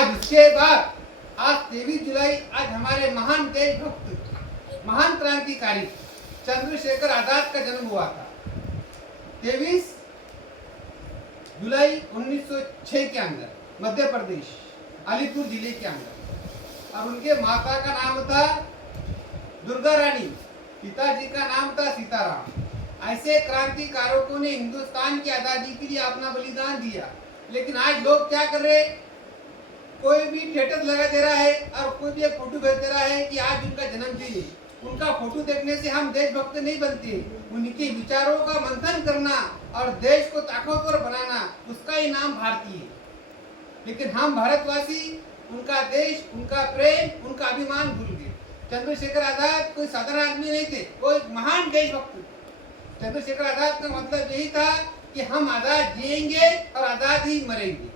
आज उसके बाद आज 23 जुलाई आज हमारे महान देशभक्त महान क्रांतिकारी चंद्रशेखर आजाद का जन्म हुआ था। 23 जुलाई 1906 के अंदर मध्य प्रदेश अलीपुर जिले के अंदर, और उनके माता का नाम था दुर्गा रानी, पिताजी का नाम था सीताराम। ऐसे क्रांतिकारकों ने हिंदुस्तान की आजादी के लिए अपना बलिदान दिया। लेकिन आज लोग क्या कर रहे, कोई भी स्टेटस लगा दे रहा है और कोई भी एक फोटो भेज दे रहा है कि आज उनका जन्मदिन है। उनका फोटो देखने से हम देशभक्त नहीं बनते। उनके विचारों का मंथन करना और देश को ताकतवर बनाना, उसका ही नाम भारतीय। लेकिन हम भारतवासी उनका देश, उनका प्रेम, उनका अभिमान भूल गए। चंद्रशेखर आजाद कोई साधारण आदमी नहीं थे, वो एक महान देशभक्त। चंद्रशेखर आजाद का मतलब यही था कि हम आजाद जिएंगे और आजाद ही मरेंगे।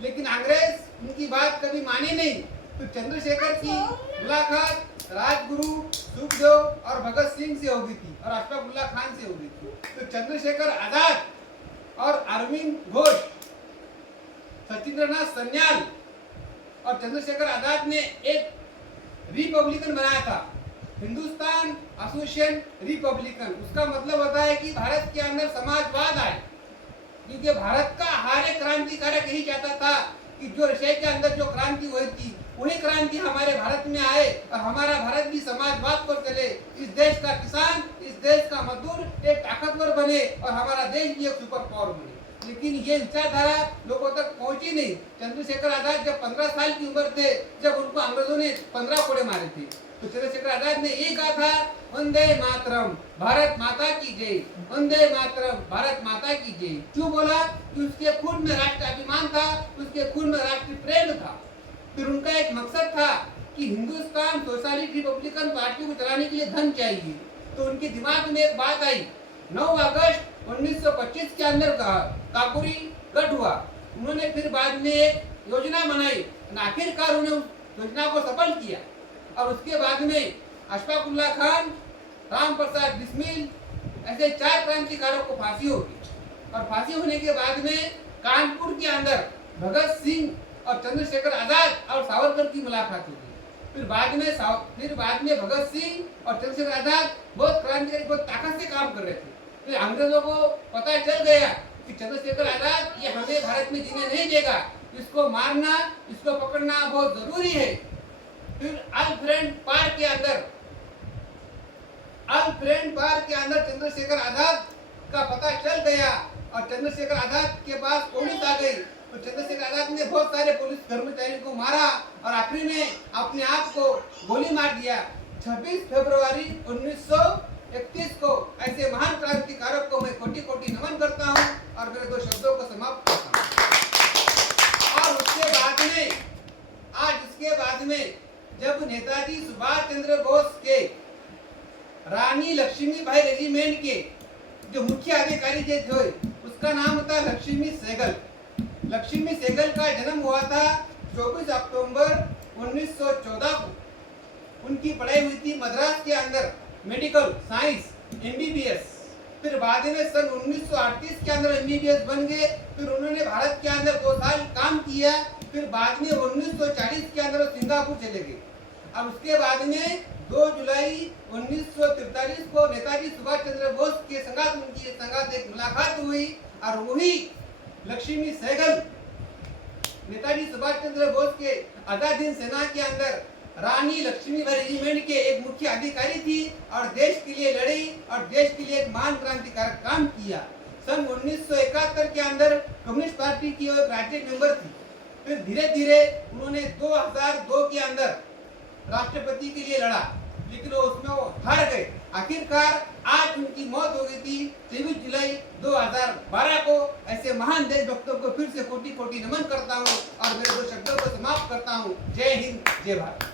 लेकिन अंग्रेज उनकी बात कभी माने नहीं। तो चंद्रशेखर की मुलाकात राजगुरु, सुखदेव और भगत सिंह से हो गई थी और अशफाकुल्लाह खान से हो गई थी। तो चंद्रशेखर आजाद और अरविंद घोष, सचिंद्रनाथ सन्याल और चंद्रशेखर आजाद ने एक रिपब्लिकन बनाया था, हिंदुस्तान एसोसिएशन रिपब्लिकन। उसका मतलब होता है कि भारत के अंदर समाजवाद आए, क्योंकि भारत का हर एक क्रांतिकारक यही चाहता था कि जो रशिया के अंदर जो क्रांति हुई थी वही क्रांति हमारे भारत में आए और हमारा भारत भी समाजवाद पर चले। इस देश का किसान, इस देश का मजदूर एक ताकतवर बने और हमारा देश भी एक सुपर पावर बने। लेकिन ये विचारधारा लोगों तक पहुंची नहीं। चंद्रशेखर आजाद जब 15 साल की उम्र थे, जब उनको अंग्रेजों ने 15 कोड़े मारे थे, तो चंद्रशेखर आजाद ने ये कहा था, वंदे मातरम, भारत माता की जय, वंदे मातरम, भारत माता की जय। क्यों बोला? कि उसके खून में राष्ट्र अभिमान था, उसके खून में राष्ट्रीय प्रेम था। फिर उनका एक मकसद था कि हिंदुस्तान सोशलिस्ट रिपब्लिकन पार्टी को चलाने के लिए धन चाहिए। तो उनके दिमाग में एक बात आई। 9 अगस्त 1925 के अंदर काकोरी गठ हुआ। उन्होंने फिर बाद में एक योजना बनाई, आखिरकार उन्होंने उस योजना को सफल किया। और उसके बाद में अशफाकुल्लाह खान, राम प्रसाद बिस्मिल, ऐसे 4 क्रांतिकारों को फांसी होगी। और फांसी होने के बाद में कानपुर के अंदर भगत सिंह और चंद्रशेखर आजाद और सावरकर की मुलाकात होगी। फिर बाद में भगत सिंह और चंद्रशेखर आजाद बहुत क्रांतिकारी, बहुत ताकत से काम कर रहे थे। फिर अंग्रेजों को पता चल गया कि चंद्रशेखर आजाद ये हमें भारत में जीने नहीं देगा, इसको मारना, इसको पकड़ना बहुत जरूरी है। फिर अल्फ्रेड पार्क के अंदर चंद्रशेखर आजाद का पता चल गया और चंद्रशेखर आजाद के पास पुलिस आ गई। तो चंद्रशेखर आजाद ने बहुत सारे पुलिस कर्मचारियों को मारा और आखिरी में अपने आप को गोली मार दिया। 26 फरवरी 1931 को ऐसे महान क्रांतिकारक को मैं कोटि-कोटि नमन करता हूँ और मेरे 2 शब्दों को समाप्त करता हूँ। और उसके बाद में जब नेताजी सुभाष चंद्र बोस के रानी लक्ष्मीबाई रेजिमेंट के जो मुख्य अधिकारी थे, उसका नाम था लक्ष्मी सहगल। लक्ष्मी सहगल का जन्म हुआ था 24 अक्टूबर 1914 को। उनकी पढ़ाई हुई थी मद्रास के अंदर मेडिकल साइंस MBBS। फिर बाद में सन 1938 के अंदर MBBS बन गए। फिर उन्होंने भारत के अंदर 2 साल काम किया। फिर बाद में 1940 के अंदर सिंगापुर चले गए। अब उसके बाद में 2 जुलाई 1943 को नेताजी सुभाष चंद्र बोस के संगात एक मुलाकात हुई और वही लक्ष्मी सहगल नेताजी सुभाष चंद्र बोस के आजाद हिंद सेना के अंदर रानी लक्ष्मीबाई रेजिमेंट के एक मुख्य अधिकारी थी और देश के लिए लड़ी और देश के लिए एक महान क्रांतिकारक काम किया। सन 1971 के अंदर कम्युनिस्ट पार्टी की एक राज्य मेंबर थी। फिर धीरे धीरे उन्होंने 2002 के अंदर राष्ट्रपति के लिए लड़ा, लेकिन उसमें वो हार गए। आखिरकार आज उनकी मौत हो गई थी 23 जुलाई 2012 को। ऐसे महान देशभक्तों को फिर से कोटि-कोटि नमन करता हूँ और मेरे 2 शब्दों को समाप्त करता हूँ। जय हिंद, जय भारत।